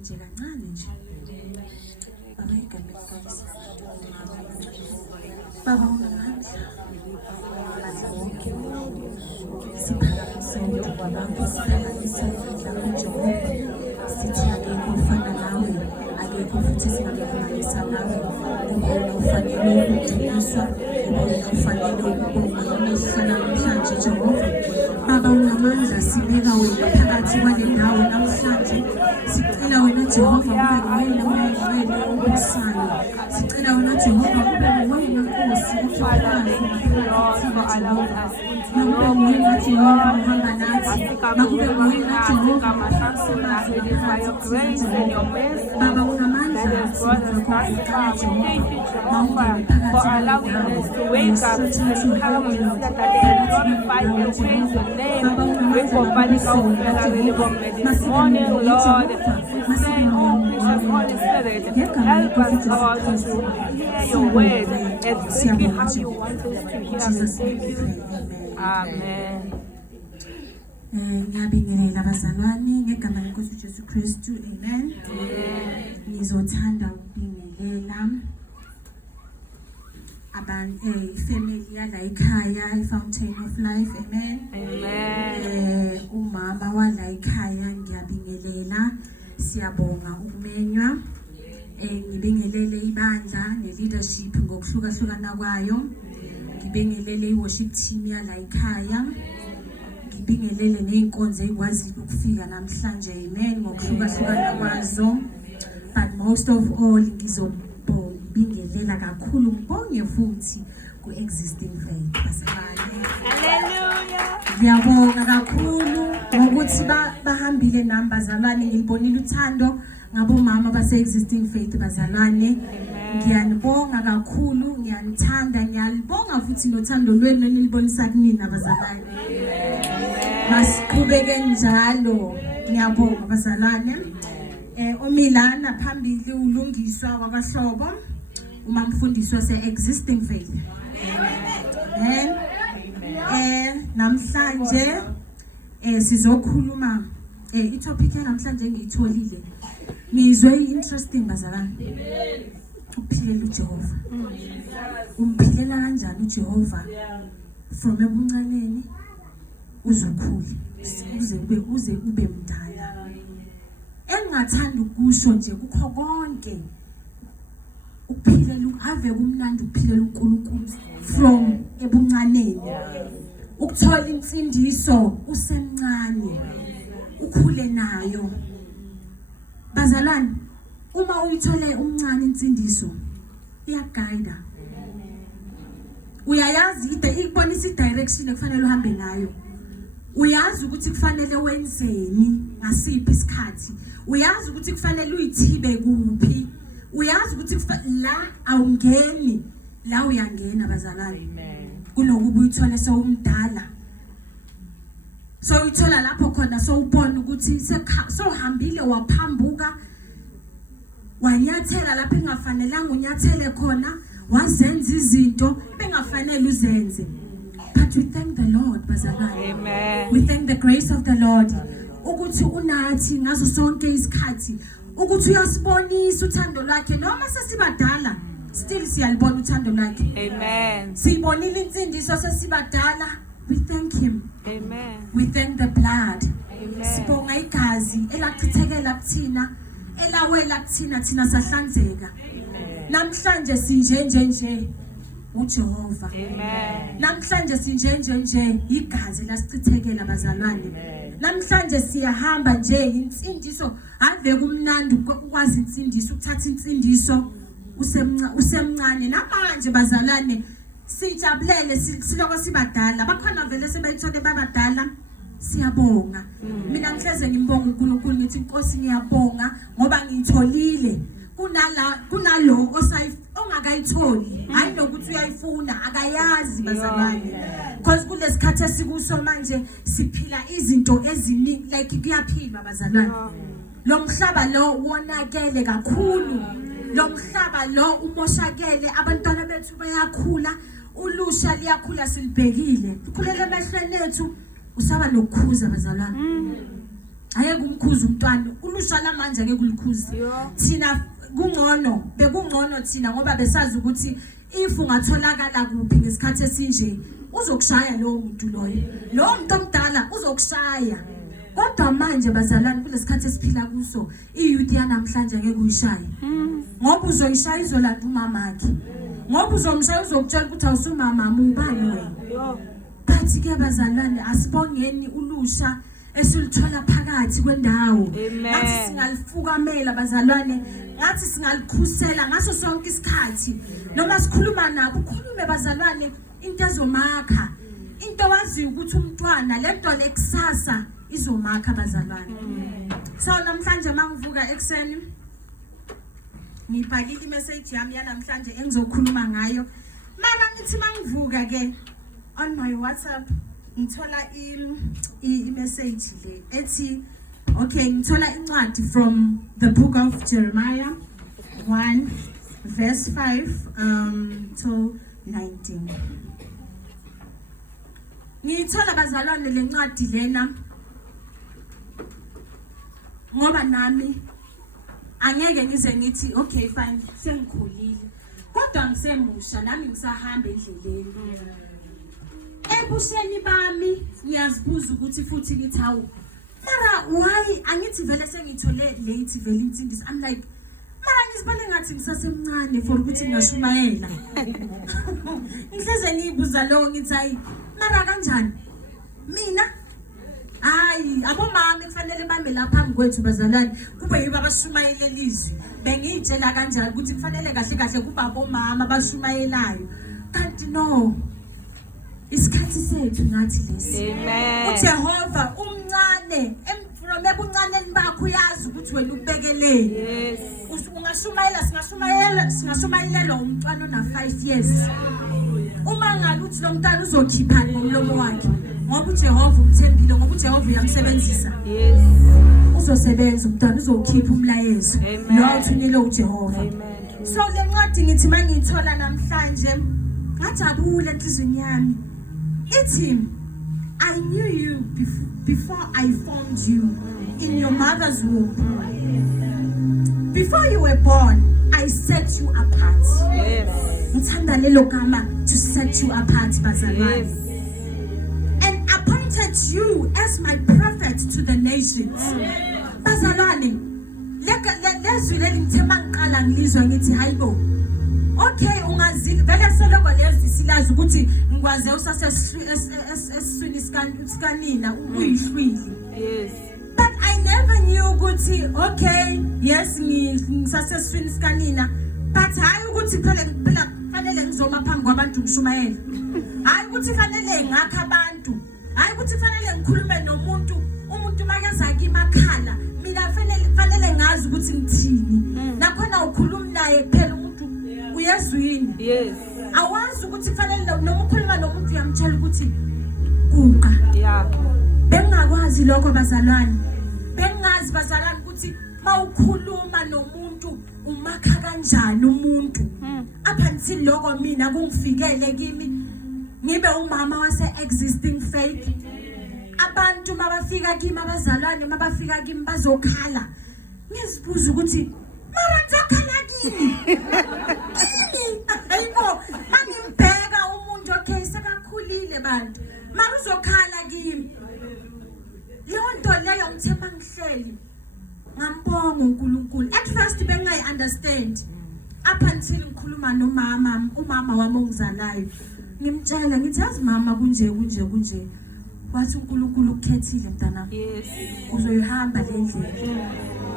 nje kancane nje. Baba igama likaYesu. Baba unamandla. Amandla wonke. Siphakamise umntu wakho, siphakamise indlela Jehova. Sithi akekho ufana nawe, akekho futhi singabekumanisa nawe. Ubona ufanele ukudluliswa, ubona ufanele ukubonga ufana namhlanje Jehova. Baba unamandla, sibeka wena phakathi kwale ndawo namhlanje. Sicela wena Jehova ube wena obusayo. Sicela wena Jehova ube wena Nkosi uphakathi Baba unamandla, for allowing us to wake up and come and glorify and praise your name. We this morning, Lord, we say, oh, precious Holy Spirit, help us, Lord, to hear your word and speak it how you want us to hear it. Thank you. Amen. Ngiyabingelela abazalwane ngegama lenkosi uJesu Kristu. Amen. Ngizothanda ukubingelela family yala ekhaya Fountain of Life. Amen. Amen. Umama wala ekhaya ngiyabingelela, siyabonga ukumenywa. Ngibingelele ibandla ne-leadership ngokuhlukahlukana kwayo. Ngibingelele i-worship team yala ekhaya. Ngibingelele ney'nkonzo ekwazi ukufika namhlanje. Amen. Ngokuhlukahlukana kwazo. But most of all ngizobingelela kakhulu ngibonge futhi ku-Existing Faith. Hallelujah. Ngiyabonga kakhulu ngokuthi bahambile nami bazalwane, ngilibonile uthando ngabomama base-Existing Faith bazalwane. Ngiyanibonga kakhulu, ngiyanithanda, ngiyalibonga futhi nothando lwenu enilibonisa kumina bazalwane. Masiqhubeke njalo. Ngiyabonga bazalwane. Omilana phambili ulungiswa wakahlobo umamfundisi wase-Existing Faith. Namhlanje sizokhuluma itopic namhlanje ngiyitholile. Ngizwe interesting bazalwane. Ukuphilela uJehova. Umphilela kanjani uJehova from ebuncaneni uzukhule uze ube mdala. Engathanda ukusho nje kukho konke ukuphilela ave kumnandi ukuphilela uNkulunkulu from ebuncaneni. Ukuthola imfundiso usemncane ukhule nayo. Bazalwane, uma uyithole umncane imfundiso iyaguide. Uyayazi ikubonisa i-direction ekufanele uhambe ngayo. Uyazi ukuthi kufanele wenzeni ngasiphi isikhathi. Uyazi ukuthi kufanele uyithibe kuphi. Uyazi ukuthi la awungeni, la uyangena bazalwane. Amen. Kunokuba uyithole sowumdala. So uyithola lapho khona sowubona ukuthi sohambile waphambuka, wanyathela lapho engafanelanga unyathele khona, wazenza izinto bengafanele uzenze. But we thank the Lord bazalwane. Amen. We thank the grace of the Lord. Ukuthi unathi ngazo sonke isikhathi. Ukuthi uyasibonisa uthando lwakhe noma sesibadala. Still siyalibona uthando lwakhe. Amen. Sibonile insindiso sesibadala. We thank him. Amen. We thank the blood. Amen. Sibonga igazi elachithekela kuthina, elawela kuthina thina sahlanzeka. Namhlanje sinjenje uJehova. Amen. Namhlanje sinjenje igazi lasichithekela bazalwane. Namhlanje siyahamba nje insindiso ave kumnandi ukwazi insindiso, ukuthatha insindiso usemncane. Namanje bazalwane sijabulele siloko sibadala. Bakhona vele sebeyithole babadala. Siyabonga. Mina ngihleze ngimbonga uNkulunkulu ngithi Nkosi ngiyabonga ngoba ngiyitholile. Kunalo ongakayitholi, hayi nokuthi uyayifuna akayazi bazalwane. Because kulesikhathi esikuso manje siphila izinto eziningi like kuyaphilwa bazalwane. Lo mhlaba lo wonakele kakhulu. Lo mhlaba lo umoshakele, abantwana bethu bayakhula, ulusha liyakhula silibhekile. Ukhulela emehlweni ethu usaba nokukhuza bazalwane. Ayeke umkhuza umntwana ulusha lamanje ake kulikhuza thina kungcono bekungcono thina ngoba besazi ukuthi if ungatholakala kuphi ngesikhathi esinje uzokushaya lo muntu loyo muntu omdala uzokushaya kodwa manje bazalwane kulesikhathi esiphila kuso iyouth yanamhlanje ake kuyishaya ngoba uzoyishaya izolanda umama wakhe ngoba uzomshaya uzokutshela ukuthi awusumama ubani wena bathi ke bazalwane asibongeni ulusha esilithola phakathi kwendawo ngathi singalifukamela bazalwane ngathi singalikhusela ngaso sonke isikhathi noma sikhuluma nabo ukhulume bazalwane into ezomakha into wazi ukuthi umntwana lento lekusasa izomakha bazalwane so namhlanje mangivuka ekseni ngibhalile imessage yami yanamhlanje engizokhuluma ngayo mara ngithi mangivuka ke on my WhatsApp ngithola i-message le ethi okay ngithola incwadi from the book of Jeremiah 1 verse 5 to 19 ngithola bazalwane le ncwadi lena ngoba nami angeke ngize ngithi okay fine sengikhulile kodwa ngisemusha nami ngisahamba endleleni ebusheni bami ngiyazibuza ukuthi futhi ngithi hawu mara why angithi vele sengithole late vele insindisi I'm like mara ngizibone ngathi ngisasemncane for ukuthi ngashumayela ngihleze ngibuza lo ngithi hayi mara kanjani mina hayi abomama kufanele bambe lapha ngwethu bazalwane kube yibo abashumayela elizwi bengiyitshela kanjani ukuthi kufanele kahle kahle kuba abomama abashumayelayo kanti no isikhathi sethu nathi lesi amen uJehova umncane from ebuncaneni bakho uyazi ukuthi wena ubekeleni yes singashumayela umntwana ona 5 years uma ngabe uthi lo mntwana uzokhipha ngomlomo wakhe ngoba uJehova umthembile ngoba uJehova uyamsebenzisa yes uzosebenza umntwana uzokhipha umlayezo lo uthunile uJehova so le ncwadi ngithi mangithola namhlanje ngajabula enhlizweni yami ithi I knew you before I formed you in your mother's womb. Before you were born, I set you apart. yes Ngithanda lelo gama to set you apart bazalwane. yes And appointed you as my prophet to the nations. Bazalwane, lezwi leli ngithe mangiqala ngilizwa ngithi hayibo. Okay, ungazili vele soloko lezi silazi ukuthi ngikwaze usasesiswini sikanina uyihlwili. yes But I never knew ukuthi okay, yes ngisasesiswini sikanina, but hayi ukuthi phela fanele ngizoma phambi kwabantu ngishumayela. Hayi ukuthi fanele ngakha abantu. Hayi ukuthi fanele ngikhulume nomuntu, umuntu makeza kimakhala, mina fanele ngazi ukuthi ngithini. Nakhona ukhuluma naye phela uyezwini yes awazi ukuthi fanele noma ukhuluma nomuntu uyamtshela ukuthi kuqa yeah bengakwazi lokho bazalwane bengazi bazalwane ukuthi mawukhuluma nomuntu umakha kanjani umuntu up until lokho mina kungifikele kimi ngibe umama wase existing faith abantu mabafika kimi abazalwane mabafika kimi bazokhala ngizibuza ukuthi mara ngizokhala kimi hayibo mangimbheka umuntu okay sekakhulile bantu mara uzokhala kimi lonto leyo ngithemba ngihleli ngambonga uNkulunkulu at first bengayi understand up until ngikhuluma umama wami ongizalayo ngimtshela ngithi yazi mama kunje wathi uNkulunkulu ukukhethile mntana yes uzoyihamba le ndlela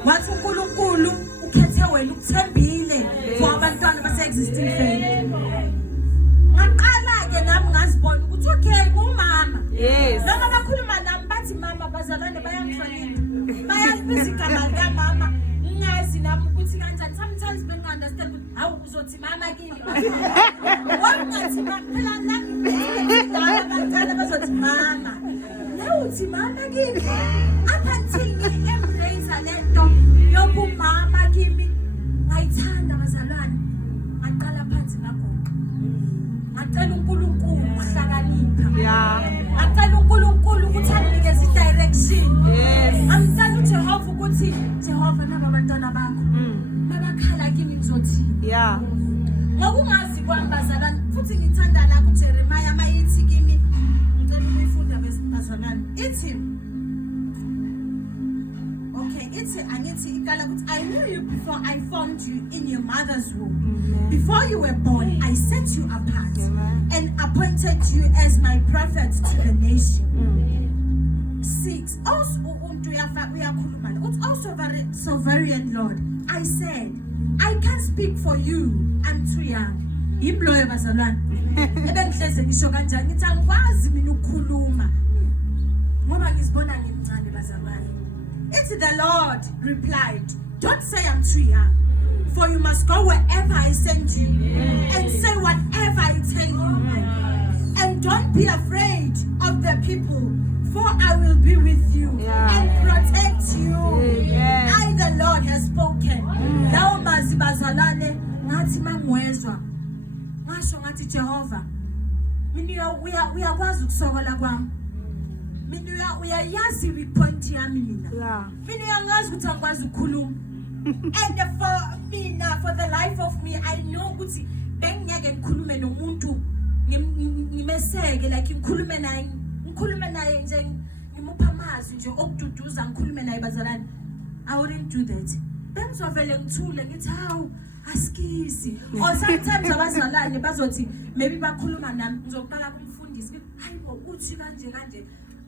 wathi uNkulunkulu ukhethe wena ukuthembile for abantwana base existing faith ngaqala ke nami ngazibona ukuthi okay ngumama yes noma bakhuluma nami bathi mama bazalwane bayangifanele bayalibiza igama lika mama ngazi nami ukuthi kanjani sometimes benga-understand ukuthi hawu uzothi mama kimi wangathi phela nami abantwana bazothi mama nawuthi mama kimi up until ngi-embrace lento yobumama kimi ngayithanda bazalwane ngaqala phansi ngagoqa ngacela uNkulunkulu ukuhlakanipha yeah ngacela uNkulunkulu ukuthi anginikeze i-direction yes ngicela uzothini. Yeah. Ngokungazi kwami bazalwane futhi ngithanda la kuJeremiah mayithi kimi ngicela uyifunda bezibazalwane. Ithi Ithi angithi iqala ukuthi I knew you before I formed you in your mother's womb. Before you were born, I set you apart and appointed you as my prophet to the nation. 6. Also, sovereign Lord, I said, I can't speak for you. I'm too young. Yimloyo bazalwane. Ebengihleze ngisho kanjani ngithi angikwazi mina ukukhuluma. Ngoba ngizibona ngimncane bazalwane. It's the Lord replied, don't say I'm too young, for you must go wherever I send you and say whatever I tell you. And don't be afraid of the people, for I will be with you and protect you. I, the Lord, has spoken. Lawo mazi bazalwane ngathi mangwezwa ngasho ngathi Jehova mina uyakwazi ukusokola kwami. Mina uyayazi ipoint yami mina. Mina uyangazi ukuthi angikwazi ukukhuluma. And for the life of me, I know ukuthi bengiyeke ngikhulume nomuntu ngimeseke like ngikhulume naye nje ngimupha amazwi nje okududuza ngikhulume naye bazalwane. I wouldn't do that. Bengizovele ngithule ngithi hawu askizi. Or sometimes abazalwane bazothi maybe bakhuluma nami ngizoqala kumfundisi hayibo uthi kanje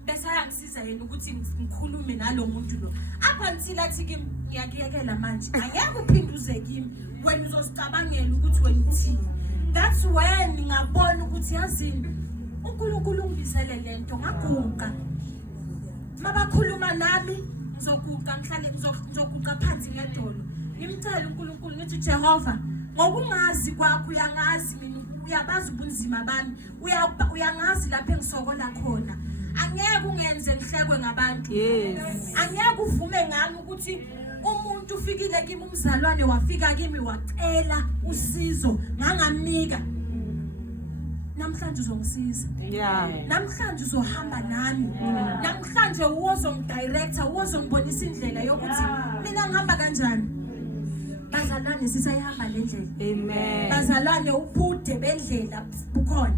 bese ayangisiza yena ukuthi ngikhulume nalo muntu lo. Apha until athi kimi ngiyakuyekela manje angeke uphinduze kimi wena uzosicabangela ukuthi wena uthini. That's when ngabona ukuthi yazini uNkulunkulu ungibisele lento ngaguqa. Mabakhuluma nami ngizoguqa ngihlale ngizoguqa phansi ngedolo. Ngimcela uNkulunkulu ngithi Jehova ngokungazi kwakho uyangazi mina uyabazi ubunzima bami uyangazi lapho engisokola khona. Angeke ungenze ngihlekwe ngabantu. Angeke uvume ngami ukuthi umuntu ufikile kimi umzalwane wafika kimi wacela usizo ngangamnika. Namhlanje uzongisiza. Namhlanje uzohamba nami. Namhlanje uzongidirector, uzongibonisa indlela yokuthi mina ngihamba kanjani. Bazalwane sisayihamba le ndlela. Amen. Bazalwane ubude bendlela bukhona.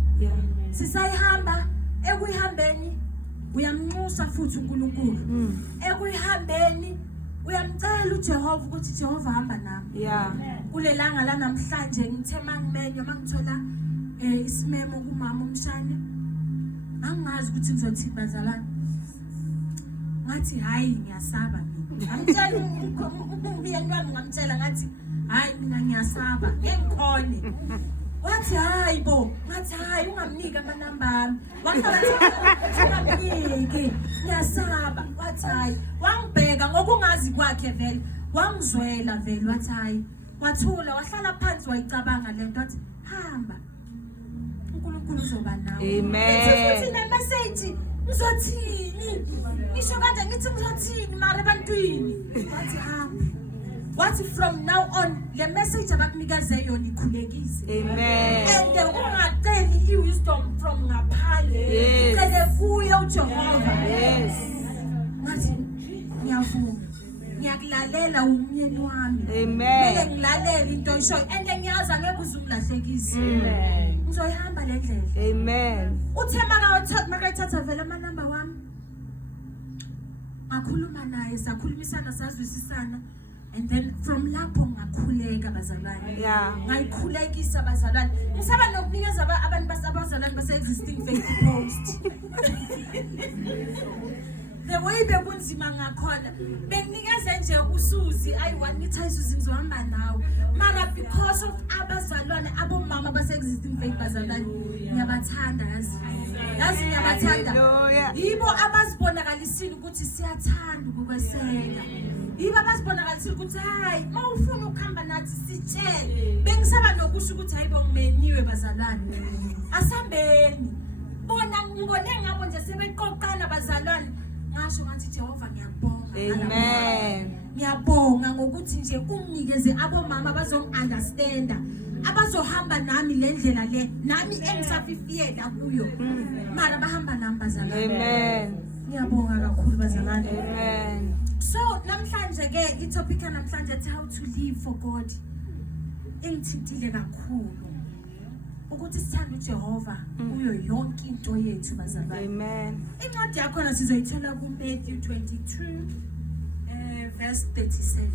Sisayihamba ekuyihambeni uyamnxusa futhi uNkulunkulu. Ekuyihambeni uyamcela uJehova ukuthi Jehova hamba nami. Kulelanga la namhlanje ngithe mangimenywa mangithola isimemo kumama umshane. Angazi ukuthi ngizothini bazalwane. Ngathi hayi ngiyasaba mina. Ngamtshela umyeni wami ngamtshela ngathi hayi mina ngiyasaba ngikhone. Wathi hayi bo ngathi hayi ungamnika amanamba ami. Wangamniki ngiyasaba. Wathi hayi wangibheka ngokungazi kwakhe vele wangizwela vele wathi hayi wathula wahlala phansi wayicabanga lento wathi hamba uNkulunkulu uzoba nawe. Amen. Futhi nemessage ngizothini ngisho kanje ngithi ngizothini mara ebantwini wathi hamba. What from now on the message abakunikeze yona ikhulekise. Amen. And ungaceli iwisdom from ngaphandle. Cele kuye uJehova. Ngathi ngiyavuma. Ngiyakulalela umyeni wami. Amen. Mele ngilalela into oyishoyo and ngiyazi angeke uzumlahlekise. Ngizoyihamba le ndlela. Amen. Uthe makayithatha vele amanamba wami. Ngakhuluma naye sakhulumisana sazwisisana. And then from lapho ngakhuleka bazalwane. Ngayikhulekisa bazalwane. Ngisaba nokunikeza abantu basabazalwane base-existing faith post. The way bebunzima ngakhona benginikeze nje usuzi ayiwanitha isuzi ngizohamba nawe. Mara because of abazalwane abomama base-existing faith bazalwane ngiyabathanda yazi ngiyabathanda. Yibo abazibonakalisile ukuthi siyathanda ukukweseka. Yiba basibonakalisile ukuthi hayi mawufuna ukuhamba nathi sitshele. Bengisaba nokusho ukuthi hayibo ngimeniwe bazalwane. Asambeni. Bona ngibone ngabo nje sebeqoqana bazalwane. Ngasho ngathi Jehova ngiyakubonga. Amen. Ngiyabonga ngokuthi nje unginikeze abomama bazongiunderstanda. Abazohamba nami le ndlela le nami engisafifiyela kuyo. Mara bahamba nami bazalwane. Amen. Ngiyabonga kakhulu bazalwane. Amen. So namhlanje ke itopic namhlanje ethi how to live for God. engithintile kakhulu ukuthi sithanda uJehova kuyo yonke into yethu bazalwane. Amen. Incwadi yakhona sizoyithola kuMatthew 22 verse 37.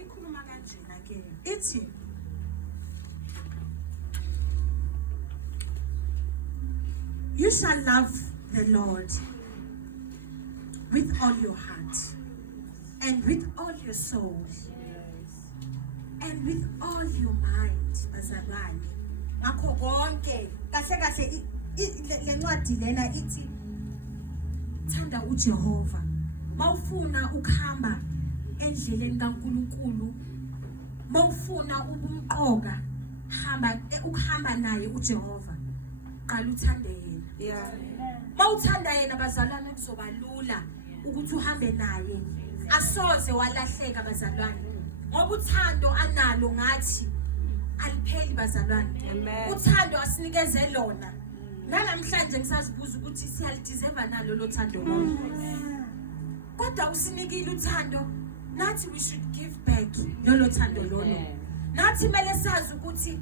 Ikhuluma kanjena ke ithi you shall love the Lord with all your heart and with all your soul and with all your mind bazalwane. Ngakho konke kahle kahle le ncwadi lena ithi thanda uJehova mawufuna ukuhamba endleleni kaNkulunkulu, mawufuna ubumqoka ukuhamba naye uJehova, qala uthande yena. Mawuthanda yena bazalwane kuzoba lula ukuthi uhambe naye, asoze walahleka bazalwane, ngoba uthando analo ngathi alipheli bazalwane. Uthando asinikeze lona. Namhlanje ngisazibuza ukuthi siyalideserve nalo lo thando lolo. Kodwa usinikile uthando, nathi we should give back lolo thando lolo. Nathi mele sazi ukuthi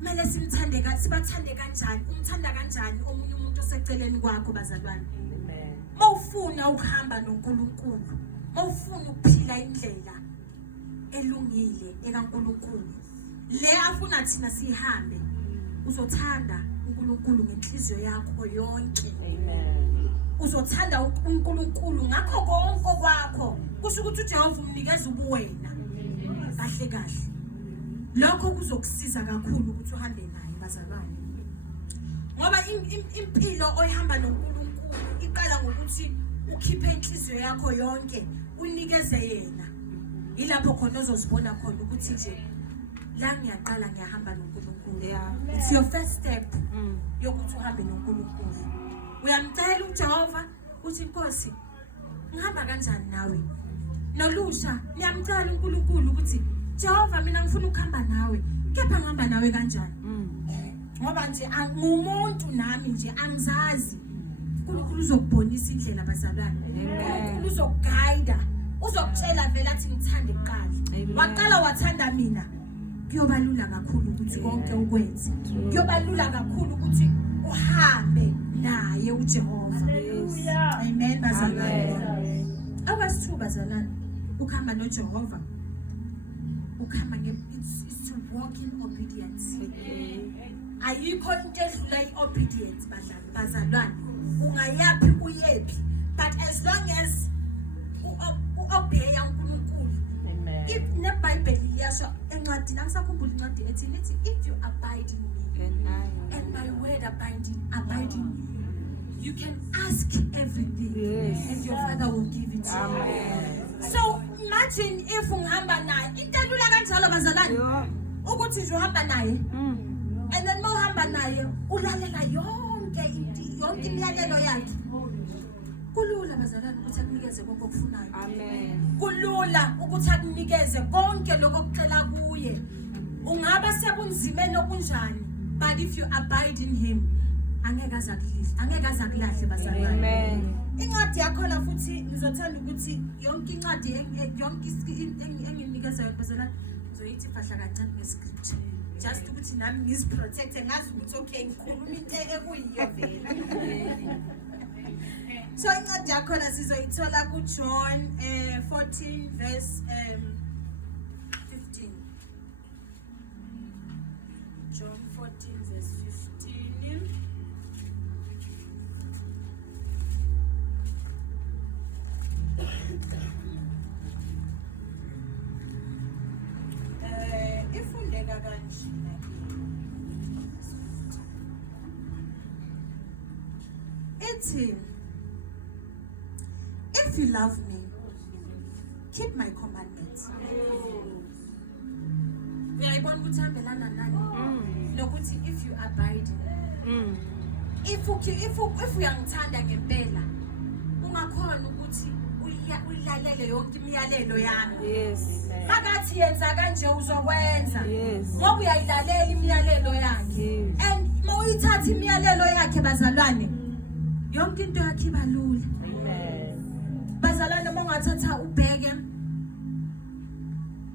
mele simthande sibathande kanjani, umthanda kanjani omunye umuntu oseceleni kwakho bazalwane. Mawufuna ukuhamba noNkulunkulu, mawufuna ukuphila indlela elungile ekaNkulunkulu, le afuna thina sihambe, uzothanda uNkulunkulu ngenhliziyo yakho yonke. Uzothanda uNkulunkulu ngakho konke kwakho. Kusho ukuthi uJehova umnikeza ubuwena kahle kahle. Lokho kuzokusiza kakhulu ukuthi uhambe naye bazalwane. Ngoba impilo oyihamba noNkulunkulu iqala ngokuthi ukhiphe inhliziyo yakho yonke unikeze yena. Ilapho khona uzozibona khona ukuthi nje la ngiyaqala ngiyahamba noNkulunkulu. It's your first step yokuthi uhambe noNkulunkulu. Uyamcela uJehova uthi Nkosi ngihamba kanjani nawe? Nolusha ngiyamcela uNkulunkulu ukuthi Jehova mina ngifuna ukuhamba nawe, kepha ngihamba nawe kanjani? Ngoba nje ngumuntu nami nje angizazi. uNkulunkulu uzokubonisa indlela bazalwane. uNkulunkulu uzokuguide, uzokutshela vele athi ngithande kuqala. Waqala wathanda mina, kuyoba lula kakhulu ukuthi konke ukwenze. Kuyoba lula kakhulu ukuthi uhambe naye uJehova. Amen bazalwane. Awasithuba bazalwane ukuhamba noJehova. Ukuhamba it's to walk in obedience. Ayikho into edlula iobedience bazalwane. Ungayaphi uyephi, but as long as u-obey uNkulunkulu. If neBhayibheli liyasho encwadini, angisakhumbula incwadi ethi if you abide in me and my word abide in you, you can ask everything and your Father will give it to you. So imagine if ungihamba naye, into elula kanjalo bazalwane ukuthi nje uhamba naye and then mawuhamba naye ulalela yonke imiyalelo yakhe. Kulula bazalwane ukuthi akunikeze konke okufunayo. Kulula ukuthi akunikeze konke lokho okucela kuye. Ungaba sebunzimeni obunjani, but if you abide in him angeke azakulahle bazalwane. Incwadi yakhona futhi ngizothanda ukuthi yonke incwadi yonke enginikeza yona bazalwane ngizoyithi fahla kancane ngescripture, just ukuthi nami ngiziprotecte, ngazi ukuthi okay ngikhuluma into ekuyiyo vele. So incwadi yakhona sizoyithola kuJohn 14 verse 15. John 14 verse 15. Ifundeka kanjena. Ithi, if you love me, keep my commandments. Uyayibona ukuthi hambelana nani? Nokuthi if you abide in me. If uyangithanda ngempela, ungakhona ukuthi uyilalele yonke imiyalelo yami. Yes. Makathi yenza kanje uzokwenza. Yes. Ngoba uyayilalela imiyalelo yakhe. Yes. And mawuyithatha imiyalelo yakhe bazalwane, yonke into yakhe iba lula. Bazalwane mongathatha ubheke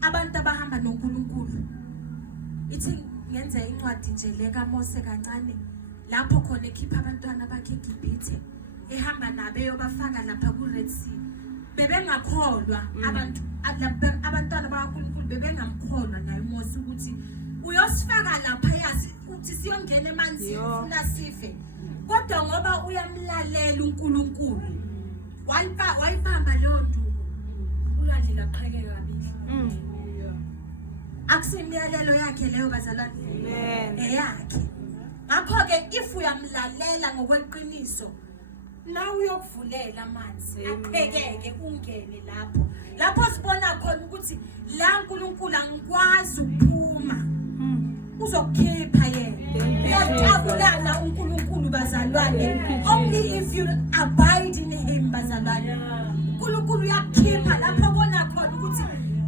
abantu abahamba noNkulunkulu. Ithi ngenze incwadi nje leka Mose kancane lapho khona ekhipha abantwana bakhe eGibhithe ehamba nabo eyobafaka lapha ku-Red Sea. Bebengakholwa abantwana bakaNkulunkulu bebengamkholwa naye Mose ukuthi uyosifaka lapha yazi uthi siyongena emanzini ufuna sife. Kodwa ngoba uyamlalela uNkulunkulu wayibamba leyo nduku ulwandle laqhekeka kabili. Akusimiyalelo yakhe leyo bazalwane. Amen. Eyakhe. Ngakho ke if uyamlalela ngokweqiniso na uyokuvulela amanzi aqhekeke ungene lapho sibona khona ukuthi la uNkulunkulu angikwazi ukuphuma uzokukhipha yena. Uyatabulana uNkulunkulu bazalwane. Only if you abide in him bazalwane. uNkulunkulu uyakukhipha lapho bona khona ukuthi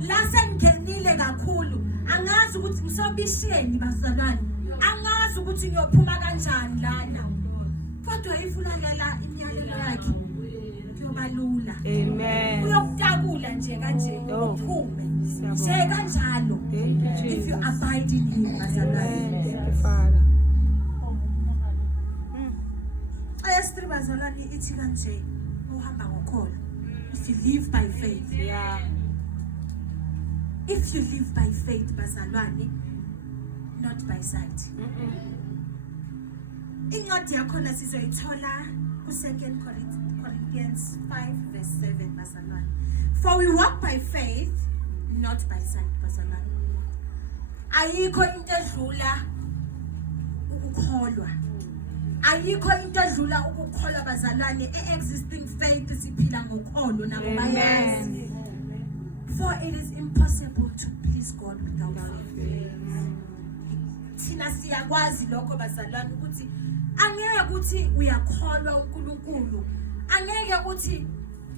la sengenile kakhulu angazi ukuthi ngisobisheni bazalwane. Angazi ukuthi ngiyophuma kanjani lana. Kodwa ifulalela imiyalelo yakhe kuyoba lula. Amen. Uyokutakula nje kanje uphume. Nje kanjalo. If you abide in him bazalwane. Thank you, Father. Ayastri bazalwane ithi kanje uhamba ngokholo. If you live by faith. Yeah. If you live by faith bazalwane, not by sight. Incwadi yakhona sizoyithola ku-2 Corinthians 5 verse 7 bazalwane. For we walk by faith, not by sight bazalwane. Ayikho into edlula ukukholwa. Ayikho into edlula ukukholwa bazalwane. E-existing faith siphila ngokholo nabo bayazi. For it is impossible to please God without faith. Thina siyakwazi lokho bazalwane ukuthi angeke ukuthi uyakholwa uNkulunkulu. Angeke ukuthi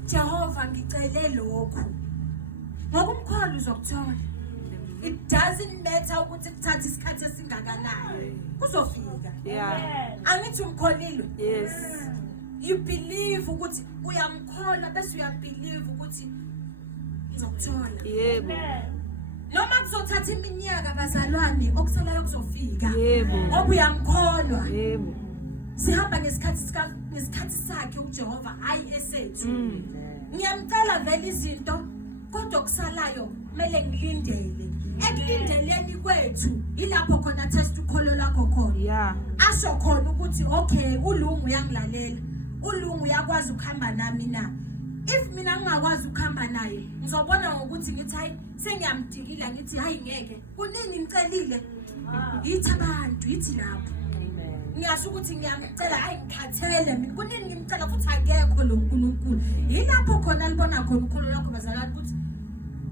Jehova ngicele lokho. Ngoba umkholo uzokuthola. It doesn't matter ukuthi kuthatha isikhathi esingakanani. Kuzofika. Yeah. Angithi umkholile. Yes. You believe ukuthi uyamkhola bese uyabelieve ukuthi ngizokuthola. Yebo. Noma kuzothatha iminyaka bazalwane okusalayo kuzofika. Yebo. Ngoba uyamkholwa. Yebo. Sihamba ngesikhathi sakhe uJehova hayi esethu. Ngiyamcela vele izinto kodwa kusalayo kumele ngilindele. Ekulindeleni kwethu ilapho khona test ukholo lakho khona. Yeah. Asho khona ukuthi okay uLungu uyangilalela. uLungu uyakwazi ukuhamba nami na. If mina ngingakwazi ukuhamba naye ngizobona ngokuthi ngithi hayi sengiyamdikila ngithi hayi ngeke kunini ngicelile yithi abantu yithi lapho ngiyasho ukuthi ngiyamcela hayi ngikhathele mina kunini ngimcela futhi akekho lo uNkulunkulu yilapho khona libona khona ukholo lakho bazalwane ukuthi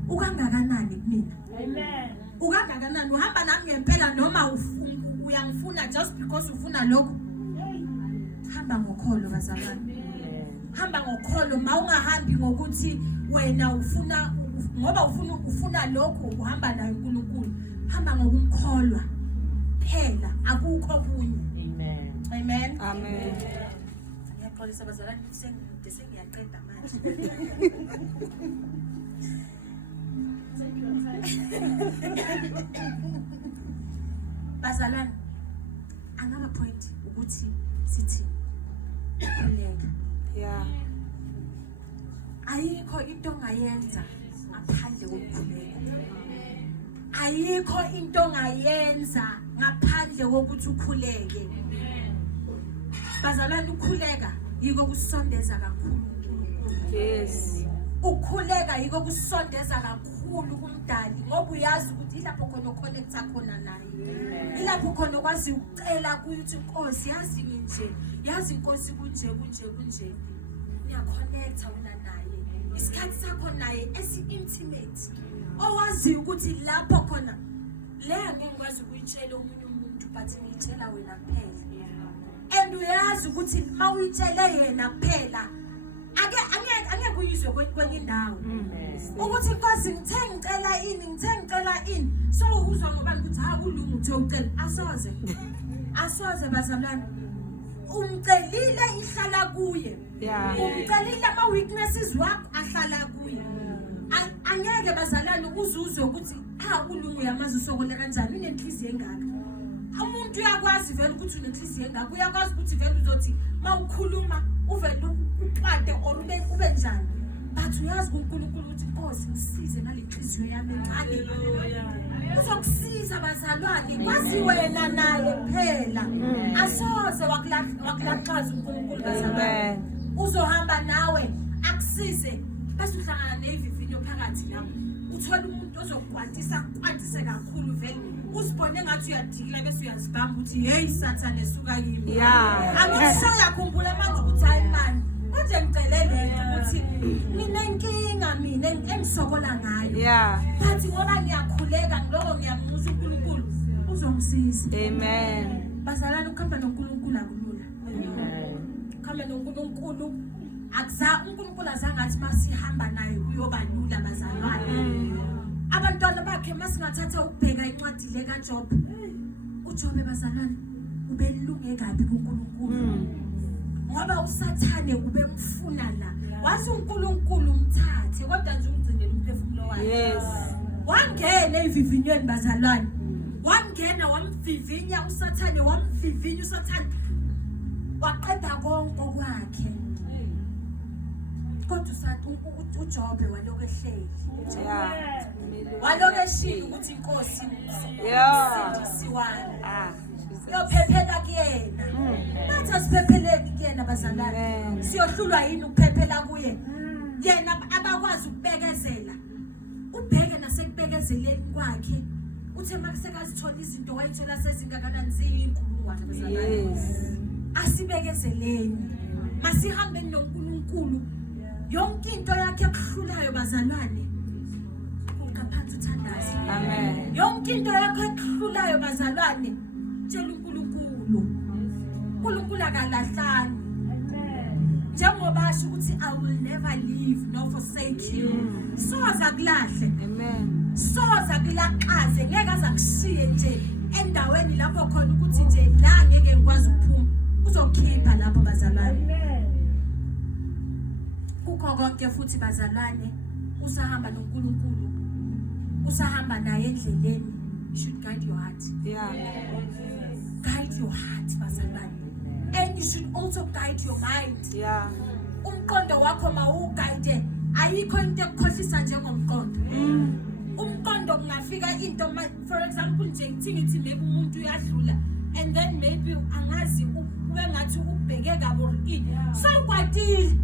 ukangakanani kumina. Amen. Ukangakanani uhamba nami ngempela noma uyangifuna just because ufuna lokho. Hamba ngokholo bazalwane. Hamba ngokholo mawungahambi ngokuthi wena ufuna ngoba ufuna lokho uhamba naye uNkulunkulu. Hamba ngokumkholwa phela akukho kunye. Amen. Amen. Amen. Ngiyaxolisa bazalwane sengiyaqeda manje. Bazalwane another point ukuthi sithi khuleka. Yeah. Ayikho into ongayenza ngaphandle kokukhuleka. Ayikho into ongayenza ngaphandle kokuthi ukhuleke. Bazalwane ukukhuleka yiko kusondeza kakhulu uNkulunkulu. Yes. Ukukhuleka yiko kusondeza kakhulu kumdali ngoba uyazi ukuthi ilapho khona uconnecta khona naye. Ilapho khona kwazi ukucela ukuthi Nkosi yazi nje yazi Nkosi kunje. Uyaconnecta wena naye. Isikhathi sakho naye esi-intimate. Owazi ukuthi lapho khona le angeke ngikwazi ukuyitshela umunye umuntu but ngiyitshela wena kuphela. And uyazi ukuthi mawuyitshele yena kuphela angeke angeke uyizwe kwenye indawo ukuthi Nkosi ngithe ngicela ini so uzwa ngoba ukuthi ulungu uthi ucela asoze bazalwane umcelile ihlala kuye umcelile ama weaknesses wakho ahlala kuye angeke bazalwane uzuzwe ukuthi ulungu yamazi usokole kanjani unenhliziyo engaka umuntu uyakwazi vele ukuthi unenhliziyo engaka uyakwazi ukuthi vele uzothi mawukhuluma uvele uqade or ube njani but uyazi kuNkulunkulu ukuthi Nkosi ngisize nalenhliziyo yami encane uzokusiza bazalwane kwazi wena naye phela asoze wakulaxaza uNkulunkulu bazalwane uzohamba nawe akusize bese uhlangana nevivinyo phakathi lapho uthola umuntu ozokukwatise kakhulu vele usibone ngathi uyadila bese uyazibamba ukuthi hey Sathane esuka yimi angishoya khumbula manje ukuthi hayi mani konje ngicelele ukuthi mina engisokola ngayo but ngoba ngiyakhuleka ngiloko ngiyammusa uNkulunkulu uzomsiza Amen. bazalwane ukuhamba noNkulunkulu akulula ukuhamba noNkulunkulu uNkulunkulu azangathi masihamba naye kuyobalula bazalwane abantwana bakhe masingathatha ukubheka incwadi le kaJob uJob bazalwane ubelunge kabi kuNkulunkulu ngoba uSathane ubemfuna la wathi uNkulunkulu umthathe kodwa nje umgcinele umphefumulo wakhe wangena evivinyweni bazalwane wangena wamvivinya uSathane waqeda konke kwakhe kodwa uJob walokho ehleli walokho eshila ukuthi Inkosi umsindisi wami yophephela kuyena nathi asiphepheleni kuyena bazalwane siyohlulwa yini ukuphephela kuye yena abakwazi ukubekezela ubheke nasekubekezeleni kwakhe uthe makusekazithola izinto wayithola sezingakanani ziyinkulungwane bazalwane asibekezeleni masihambeni noNkulunkulu yonke into yakhe ekuhlulayo bazalwane ukaphansi uthandaza Amen. yonke into yakhe ekuhlulayo bazalwane tshela uNkulunkulu akalahlani njengoba asho ukuthi I will never leave nor forsake you soza kulahle Amen. soza kulaqaze ngeke azakushiye nje endaweni lapho khona ukuthi nje la ngeke ngikwazi ukuphuma uzokhipha lapho bazalwane kukho konke futhi bazalwane usahamba noNkulunkulu usahamba naye endleleni you should guide your heart guide your heart bazalwane and you should also guide your mind umqondo wakho mawuguide ayikho into ekukhohlisa njengomqondo umqondo kungafika into for example nje ngithi maybe umuntu uyadlula and then maybe angazi ube ngathi ubheke kabo so ukwatile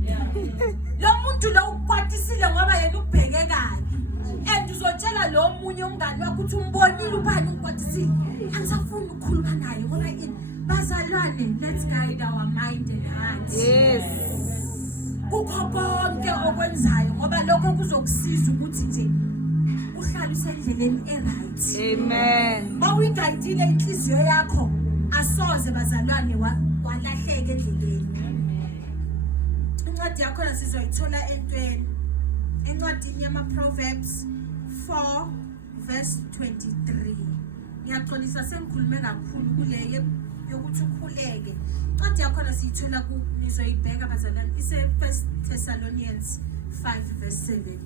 lo muntu lo ukwatisile ngoba yena ubheke kabi and uzotshela lo munye umngani wakho ukuthi umbonile ubani ukwatisile angisafuni ukukhuluma naye ngoba bazalwane let's guide our mind and heart kukho konke okwenzayo ngoba lokho kuzokusiza ukuthi nje uhlale usendleleni eright Amen. mawuyigayidile inhliziyo yakho asoze bazalwane walahleka endleleni incwadi yakho sizoyithola entweni encwadini yama-Proverbs 4 verse 23 ngiyaxolisa sengikhulume kakhulu kule yokuthi ukhuleke incwadi yakho siyithola nizoyibheka bazalwane ise 1 Thessalonians 5 verse 17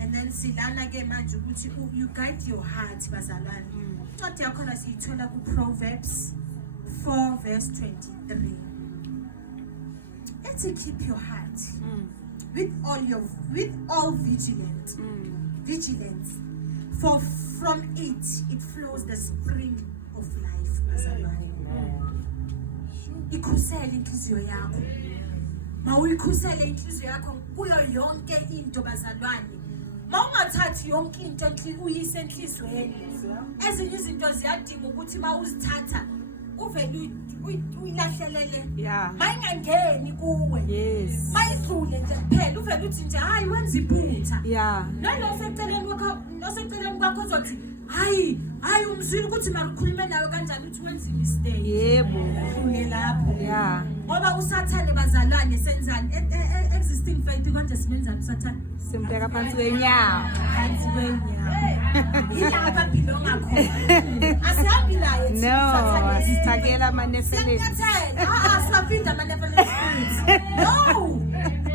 and then silana ke manje ukuthi you guide your heart bazalwane incwadi yakho siyithola ku-Proverbs 4 verse 23 let's keep your heart with all vigilance for from it flows the spring of life bazalwane ikhusele inhliziyo yakho mawuyikhusele inhliziyo yakho kuyo yonke into bazalwane mawungathathi yonke into uyise enhlizweni ezinye izinto ziyadinga ukuthi mawuzithatha uvele uyilahlelele mayingangeni kuwe mayidlule nje kuphela uvele uthi nje hayi wenza iphutha noseceleni kwakho uzothi hayi umzwile ukuthi makukhulume nawe kanjani uthi wenza mistake. Yebo. Ufike lapho. Yeah. Ngoba usathane bazalwane senzani existing faith konje simenzani usathane? Simbeka phansi kwenyawo. Phansi kwenyawo. Yilapha philo ngakhona. Asihambi naye No, asithakela ama-nephilim. Siwaphinda ama-nephilim spirits. No.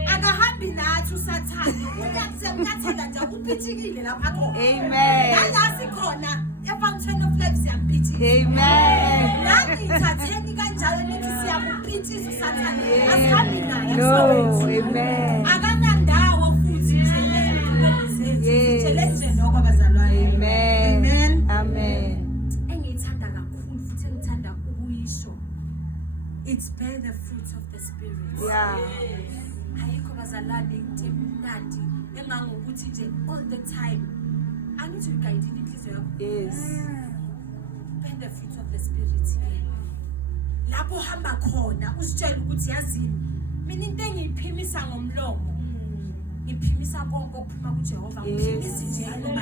Akahambi nathi usathane. Unyathela nje uphithikile lapha khona. Amen. Nala sikhona efountain of life siyampithisa. Amen. Nathi thatheni kanjalo nithi siyakuphithisa usathane. Asihambi naye. No, amen. Akanandawo futhi nje lokho abazalwane. Amen. Amen. Amen. Engiyithanda kakhulu futhi engithanda ukuyisho. It's bear the fruits of the spirit. Yeah. Ayikho bazalwane into emnandi engangokuthi nje all the time. Angithi uyigayidile inhliziyo yakho. Yes. Bear the fruits of the spirit. Lapho hamba khona usitshela ukuthi yazini mina into engiyiphimisa ngomlomo. Ngiphimisa konke okuphuma kuJehova. Ngiphimisa nje noma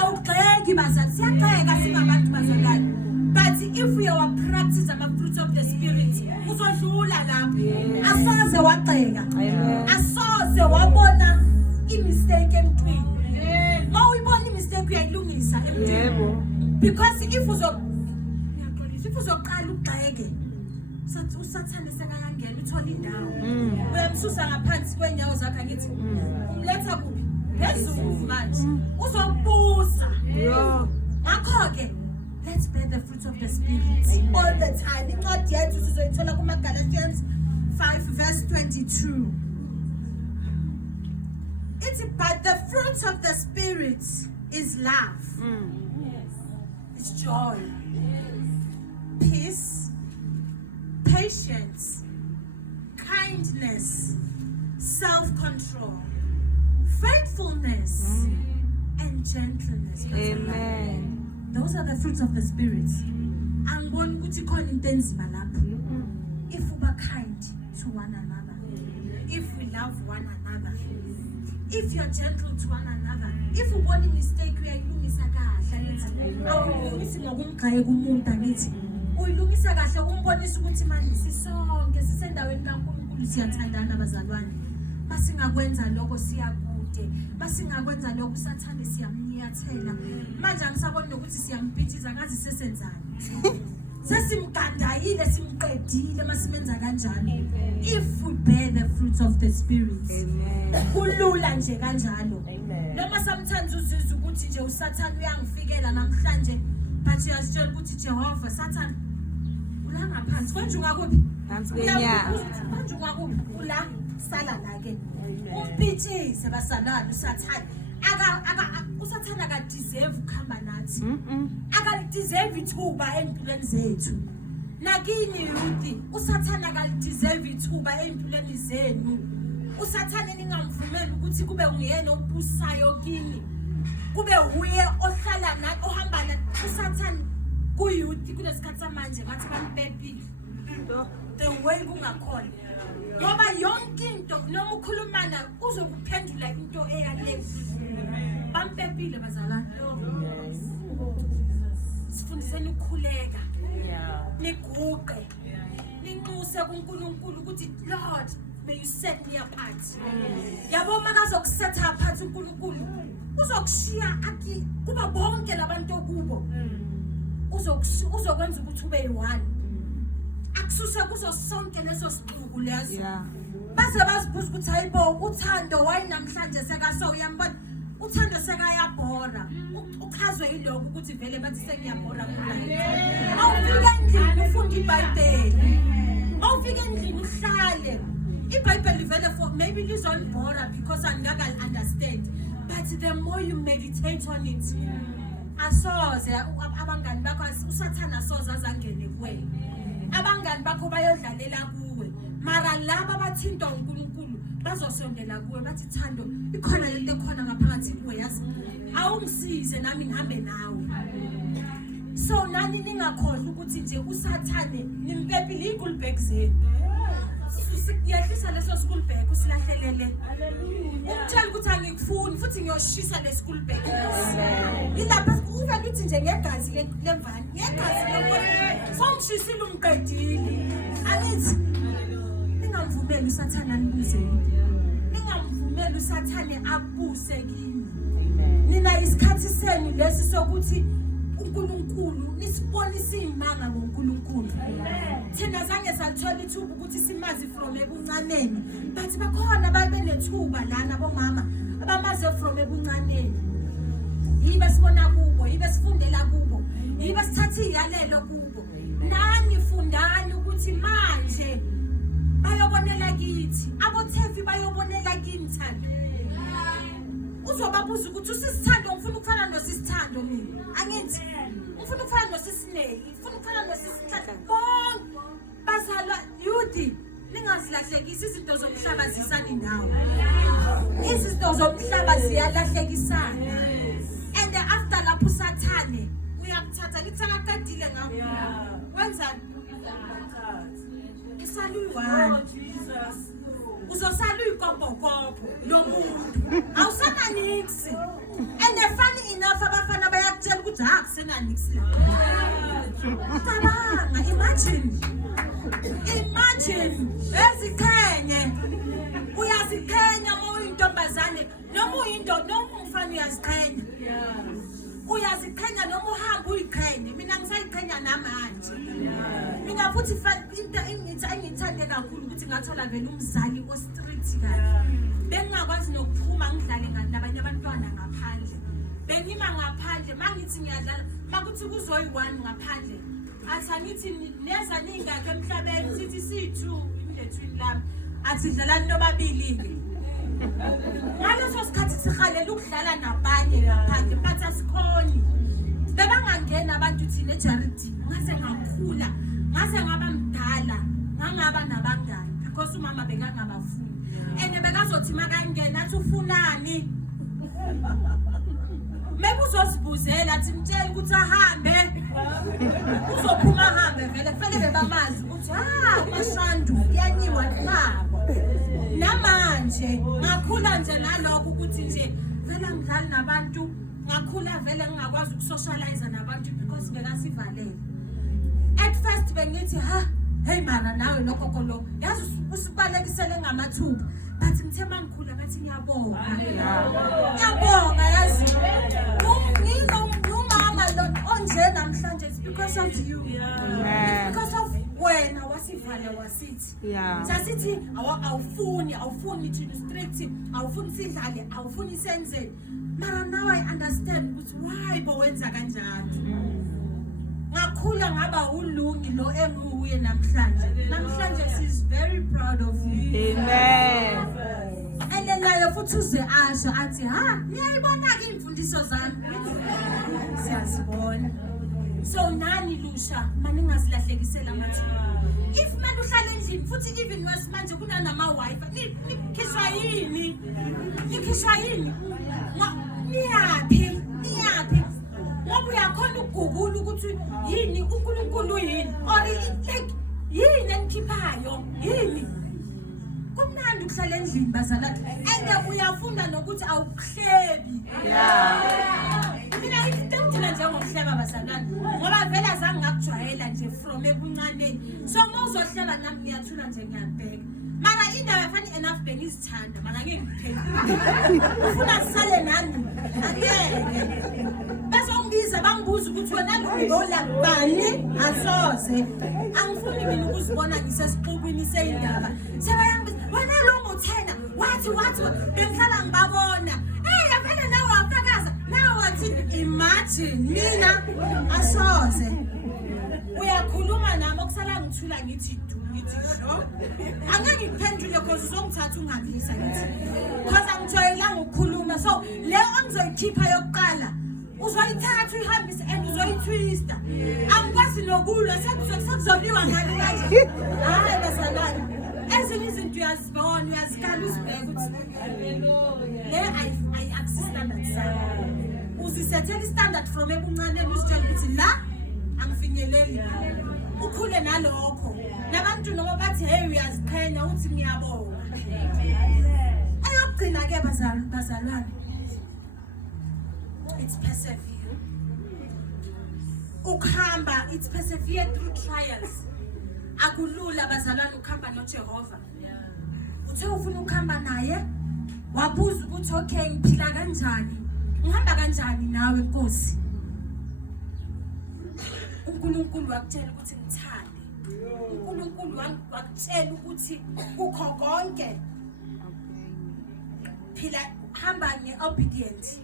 awugxeki bazali siyagxeka singabantu bazalwane. But if we are practice ama fruits of the spirit uzodlula lapho. Asoze wagxeka. Asoze wabona imistake emntwini. Mawuyibona imistake uyayilungisa emntwini. Yebo. Because if uzoqala ugxeke sathi usathane sekayangena uthola indawo. Uyamsusa ngaphansi kwenyawo zakhe angithi umletha kuphi? Phezulu manje. Uzokubusa. Yo. Ngakho ke let's bear the fruits of the spirit all the time. Incwadi yethu sizoyithola kuma Galatians 5 verse 22. It's but the fruits of the spirit is love. It's joy. Peace. Patience, kindness, self-control, faithfulness, and gentleness. Amen. Those are the fruits of the spirit. Angiboni ukuthi khona into enzima lapho. If we are kind to one another, if we love one another, if you're gentle to one another, if we want a mistake uyayilungisa kahle angithi. Awulungisi ngokumgxeka umuntu angithi. Uyilungisa kahle umbonisa ukuthi manje sisonke sisendaweni kaNkulunkulu siyathandana bazalwane. Masingakwenza lokho siyakude. Masingakwenza lokho usathane siyamnyathela. Manje angisaboni nokuthi siyampithiza ngazi sesenzani. Sesimgandayile simqedile masimenza kanjani. If we bear the fruits of the spirit. Amen. Kulula nje kanjalo. Noma sometimes uzizwa ukuthi nje usathane uyangifikela namhlanje. But uyasitshela ukuthi Jehova Satan ulanga phansi konje ungakuphi phansi kwenyawo konje ungakuphi ula sala la ke umpitshise basalana usathana usathana ka deserve ukuhamba nathi aka deserve ithuba empilweni zethu nakini yuthi usathana ka deserve ithuba empilweni zenu usathana ningamvumeli ukuthi kube nguyena obusayo kini kube uye ohlala nathi ohamba nathi usathana kuyuthi kulesikhathi samanje ngathi banipepile the way kungakhona ngoba yonke into noma ukhulumana uzokuphendula into eyale bampepile bazalana sifundiseni ukukhuleka niguqe ninxuse kuNkulunkulu ukuthi Lord may you set me apart. Yabo makazokusetha apart uNkulunkulu uzokushiya athi kuba bonke labantu okubo uzokwenza ukuthi ube yi1 akususe kuzo sonke leso siqubu lezo base bazibuza ukuthi hayibo uthando why namhlanje sekaso uyambona uthando sekayabhora uchazwe yiloko ukuthi vele bathi sekuyabhora kuphela awufika endlini ufunda iBhayibheli awufika endlini uhlale iBhayibheli vele for maybe lizonibhora because angaka understand but the more you meditate on it asoze abangani bakho usathana asoze azangene kuwe abangani bakho bayodlalela kuwe mara laba bathinta uNkulunkulu bazosondela kuwe bathi Thando ikhona lento ekhona ngaphakathi kuwe yazi awungisize nami ngihambe nawe so nani ningakhohlwa ukuthi nje usathane nimpepile iGulbek zenu siyahlisa leso school bag usilahlelele hallelujah umtshela ukuthi angikufuni futhi ngiyoshisa le school bag ilapha uvela uthi nje ngegazi lemvani ngegazi lenkosi songishisile umqedile angithi ningamvumeli usathana nibuze ningamvumeli usathane abuse kini nina isikhathi senu lesi sokuthi uNkulunkulu nisibonise imanga ngoNkulunkulu thina zange sathola ithuba ukuthi simazi from ebuncaneni but bakhona babenethuba lana bomama abamaze from ebuncaneni yibe sibona kubo yibe sifundela kubo yibe sithatha iyalelo kubo nani fundani ukuthi manje bayobonela kithi abothefi bayobonela kini thando uzobabuza ukuthi usisithando ngifuna ukufana nosisithando mina angithi ngifuna ukufana nosisiNeli ngifuna ukufana nosisihlahla bonke bazalwa yudi ningazilahlekisi izinto zomhlaba zisana indawo izinto zomhlaba ziyalahlekisana and after lapho usathane uyakuthatha ngithanga kadile ngakho wenza isaluwa uzosala uyikopokopo lomuntu awusana niksi and funny enough abafana bayakutshela ukuthi akusena niksi la tabanga imagine ezikhenye uyazikhenya uma uyintombazane noma uyindoda noma umfana uyazikhenya uyazikhenya noma uhamba uyikhenye mina ngisayikhenya namanje mina futhi into engithande kakhulu ukuthi ngathola vele umzali ostreet kahle bengingakwazi nokuphuma ngidlale nabanye abantwana ngaphandle bengima ngaphandle mangithi ngiyadlala makuthi kuzoyi1 ngaphandle athi angithi neza ningakho emhlabeni sithi si2 indethwini lami athi dlalani nobabili ngaleso sikhathi sihalela ukudlala nabanye ngaphandle but asikhoni bebangangena abantu thina ejaridi ngase ngakhula ngase ngaba mdala ngangaba nabangani because umama bekangabafuni ene bekazothi makangena athi ufunani maybe uzosibuzela athi mtshela ukuthi ahambe uzophuma ahambe vele bebamazi ukuthi mashandu yanyiwa nabo namanje ngakhula nje nalokho ukuthi nje vele ngidlali nabantu ngakhula vele ngingakwazi ukusocialize nabantu because bekasivalele at first bengithi hey mara nawe lokho kolo yazi usibalekisele ngamathuba but ngithe mangikhula ngathi ngiyabonga yazi umama lo onje namhlanje it's because of you it's because of wena wasivala wasithi sasithi awufuni to restrict awufuni sidlale awufuni senze mara now I understand ukuthi why bowenza kanjalo ngakhula ngaba ulungi lo enguye namhlanje she's very proud of you amen and nayo futhi uze asho athi niyayibona ke imfundiso zami siyazibona so nani lusha maningazilahlekisela amathuba if manje uhlala endlini futhi even manje kunanama wifi nikhishwa yini niyapi ngoba uyakhona ukugugula ukuthi yini uNkulunkulu yini or like yini enikhiphayo yini kumnandi ukuhlala endlini bazalwane and uyafunda nokuthi awukuhlebi mina ngithina njengokuhleba bazalwane ngoba vele azange ngakujwayela nje from ebuncaneni so mawuzohleba nami ngiyathula nje ngiyabheka mara indaba yafani enough bengizithanda mara ngeke ngiphendule ufuna sisale nami angeke bese ungibiza bangibuza ukuthi wena lola bani asoze angifuni mina ukuzibona ngisesixukwini seyindaba sebayangibiza wena lo ngothena wathi bengihlala ngibabona yavele nawe wafakaza nawe wathi imagine mina asoze uyakhuluma nami okusala ngithula ngithi sho angeke ngiphendule because uzongithatha ungabisa ngithi because angijwayelanga ukukhuluma so le ongizoyikhipha yokuqala uzoyithatha uyihambise and uzoyitwista angikwazi nokulwa sekuzobiwa ngani manje bazalwane ezinye izinto uyazibona uyazikala uzibheka ukuthi le I-access standard sami uzisethela i-standard from ebuncaneni uzitshela ukuthi la angifinyeleli ukhule nalokho nabantu noma bathi hey uyaziqhenya uthi ngiyabonga Okugcina-ke bazalwane, it's persevere. Ukuhamba, it's persevere through trials. Akulula bazalwane ukuhamba noJehova. Uthe ufuna ukuhamba naye, wabuza ukuthi okay ngiphila kanjani? Ngihamba kanjani nawe Nkosi? uNkulunkulu wakutshela ukuthi ngithande. uNkulunkulu wakutshela ukuthi kukho konke phila hamba ngeobedient.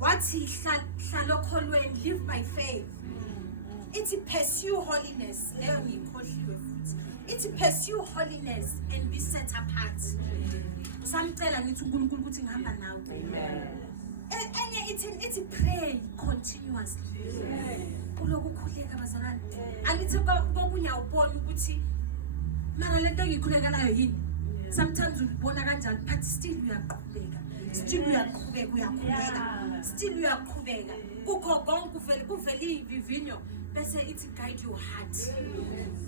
Wathi hlala okholweni, live by faith. Ithi pursue holiness, leyo ngikhohliwe futhi. Ithi pursue holiness and be set apart. Samcela ngithi uNkulunkulu ukuthi ngihamba nawe. Enye ithi pray continuously. Uloku khuleka bazalwane. Angithi kokunye awubona ukuthi mara lento engikhuleka nayo yini. Sometimes ubona kanjani but still uyaqhubeka. Still uyaqhubeka. Still uyaqhubeka. Kukho konke kuvela ivivinyo bese ithi guide your heart.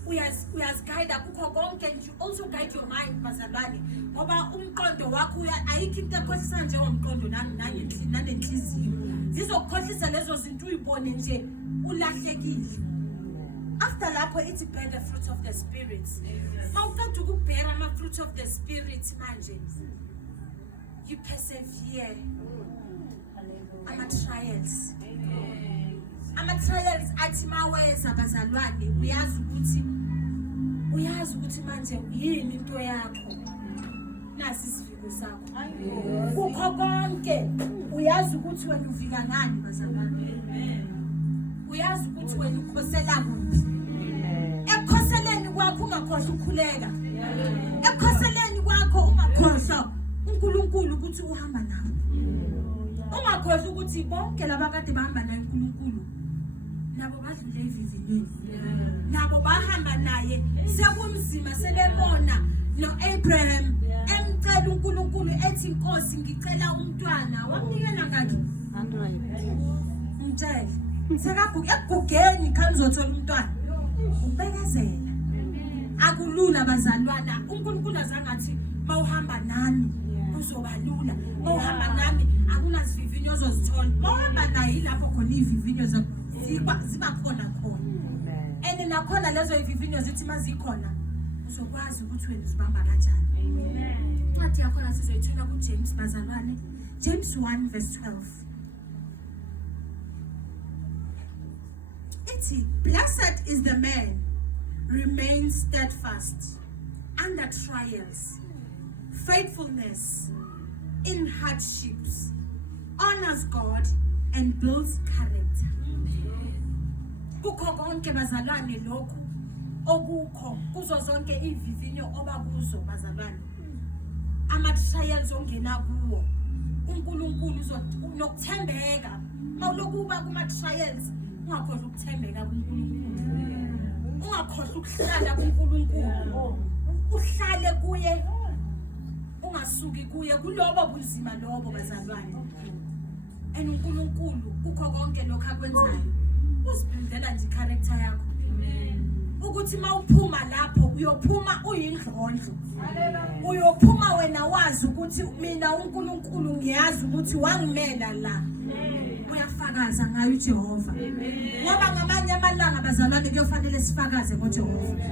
Uyaziguide kukho konke and you also guide your mind bazalwane. Ngoba umqondo wakho ayikho into ekhohlisa njengomqondo nanenhliziyo. Zizokukhohlisa lezo zinto uyibone nje ulahlekile. After lapho ithi bear the fruit of the spirit. Mawuqeda ukubhera ama fruit of the spirit manje you persevere. Ama-trials athi maweza bazalwane uyazi ukuthi manje yini into yakho nasi isifiko sakho kukho konke uyazi ukuthi wena uvika ngani bazalwane uyazi ukuthi wena ukhosela kuphi ekhoseleni kwakho ungakhohlwa ukukhuleka ekhoseleni kwakho ungakhohlwa uNkulunkulu ukuthi uhamba nawe ungakhohlwa ukuthi bonke labakade bahamba naye uNkulunkulu nabo badlule evivinweni nabo bahamba naye sekumzima sebebona noAbraham emcela uNkulunkulu ethi Nkosi ngicela umntwana wamnikela ngakho 100 mtshela ekugugeni khani uzothola umntwana ubekezela akulula bazalwana uNkulunkulu azangathi mawuhamba nami uzobalula mawuhamba nami akunazivivinyo ozozithola mawuhamba naye lapho khona ivivinyo ziba khona and nakhona lezo ivivinyo zithi mazikhona uzokwazi ukuthi wena uzibamba kanjani. Incwadi yakhona sizoyithola kuJames bazalwane, James 1 verse 12. Ithi blessed is the man remains steadfast under trials, faithfulness in hardships, honors God and builds character. Kukho konke bazalwane lokhu okukho kuzo zonke ivivinyo obakuzo bazalwane ama-trials ongena kuwo uNkulunkulu uzonokuthembeka mawulokuba kuma-trials ungakhohlwa ukuthembeka kuNkulunkulu ungakhohlwa ukuhlala kuNkulunkulu uhlale kuye ungasuki kuye kulobo bunzima lobo bazalwane and uNkulunkulu kukho konke lokho akwenzayo uzibindela nje character yakho ukuthi mawuphuma lapho uyophuma uyindlondlo uyophuma wena wazi ukuthi mina uNkulunkulu ngiyazi ukuthi wangimela la uyafakaza ngayo uJehova ngoba ngamanye amalanga bazalwane kuyofanele sifakaze ngoJehova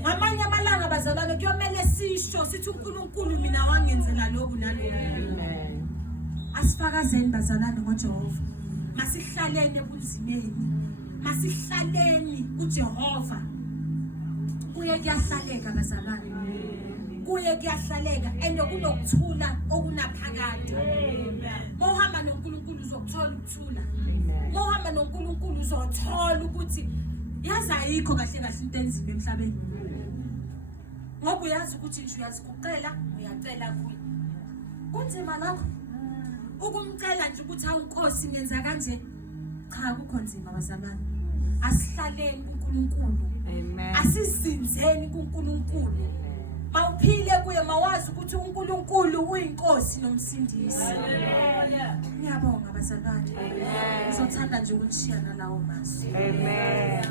ngamanye amalanga bazalwane kuyomele sisho sithi uNkulunkulu mina wangenzela lokhu nalokhu asifakazeni bazalwane ngoJehova masihlalene ebunzimeni masihlaleni kuJehova kuye kuyahlaleka bazalwane kuye kuyahlaleka and kunokuthula okunaphakade mohamba noNkulunkulu uzokuthola ukuthula mohamba noNkulunkulu uzothola ukuthi yazi ayikho kahle kahle into enzima emhlabeni ngoba uyazi ukuthi nje uyaziguqela uyacela kuye kunzima lakho ukumcela nje ukuthi awuNkosi ngenza kanje cha akukho nzima bazalwane asihlaleni kuNkulunkulu amen asizinzeni kuNkulunkulu mawuphile kuye mawazi ukuthi uNkulunkulu uyinkosi nomsindisi ngiyabonga bazalwane amen uzothanda nje ukushiya nalawo mazwi amen.